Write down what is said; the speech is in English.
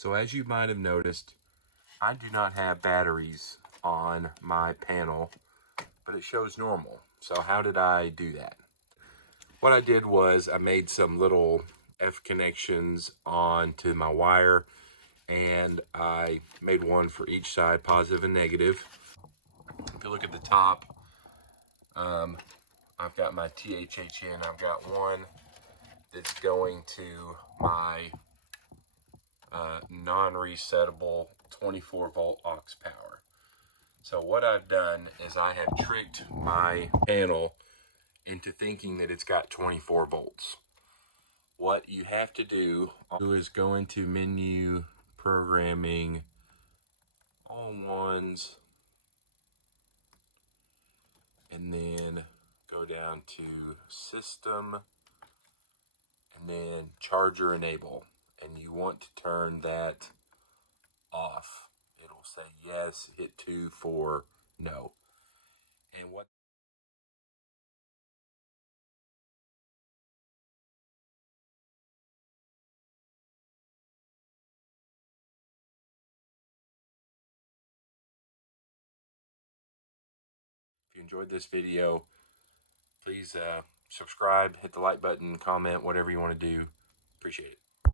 So as you might have noticed, I do not have batteries on my panel, but it shows normal. So how did I do that? What I did was I made some little F connections onto my wire, and I made one for each side, positive and negative. If you look at the top, I've got my THHN. I've got one that's going to my non-resettable 24 volt aux power. So what I've done is I have tricked my panel into thinking that it's got 24 volts. What you have to do is go into menu, programming, all ones, and then go down to system, and then charger enable, and you want to turn that off. It'll say yes, hit 2 for no. And what if you enjoyed this video, please subscribe, hit the like button, comment, whatever you want to do. Appreciate it.